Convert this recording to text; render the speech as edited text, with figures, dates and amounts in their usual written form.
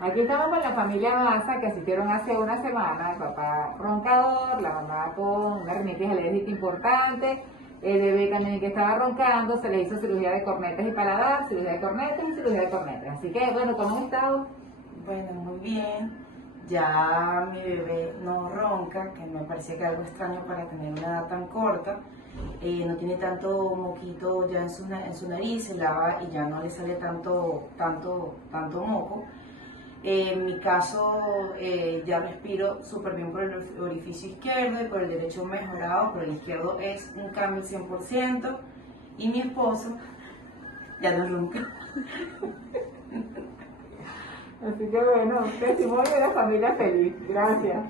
Aquí estamos con la familia Maza que asistieron hace una semana, el papá roncador, la mamá con una rinitis alérgica importante, el bebé también que estaba roncando, se le hizo cirugía de cornetas y paladar, cirugía de cornetas y cirugía de cornetas. Así que, bueno, ¿cómo han estado? Bueno, muy bien. Ya mi bebé no ronca, que me parecía que algo extraño para tener una edad tan corta. No tiene tanto moquito ya en su nariz, se lava y ya no le sale tanto moco. En mi caso, ya respiro súper bien por el orificio izquierdo y por el derecho mejorado, pero el izquierdo es un cambio al 100%. Y mi esposo ya no ronca. Así que bueno, testimonio de la familia feliz. Gracias.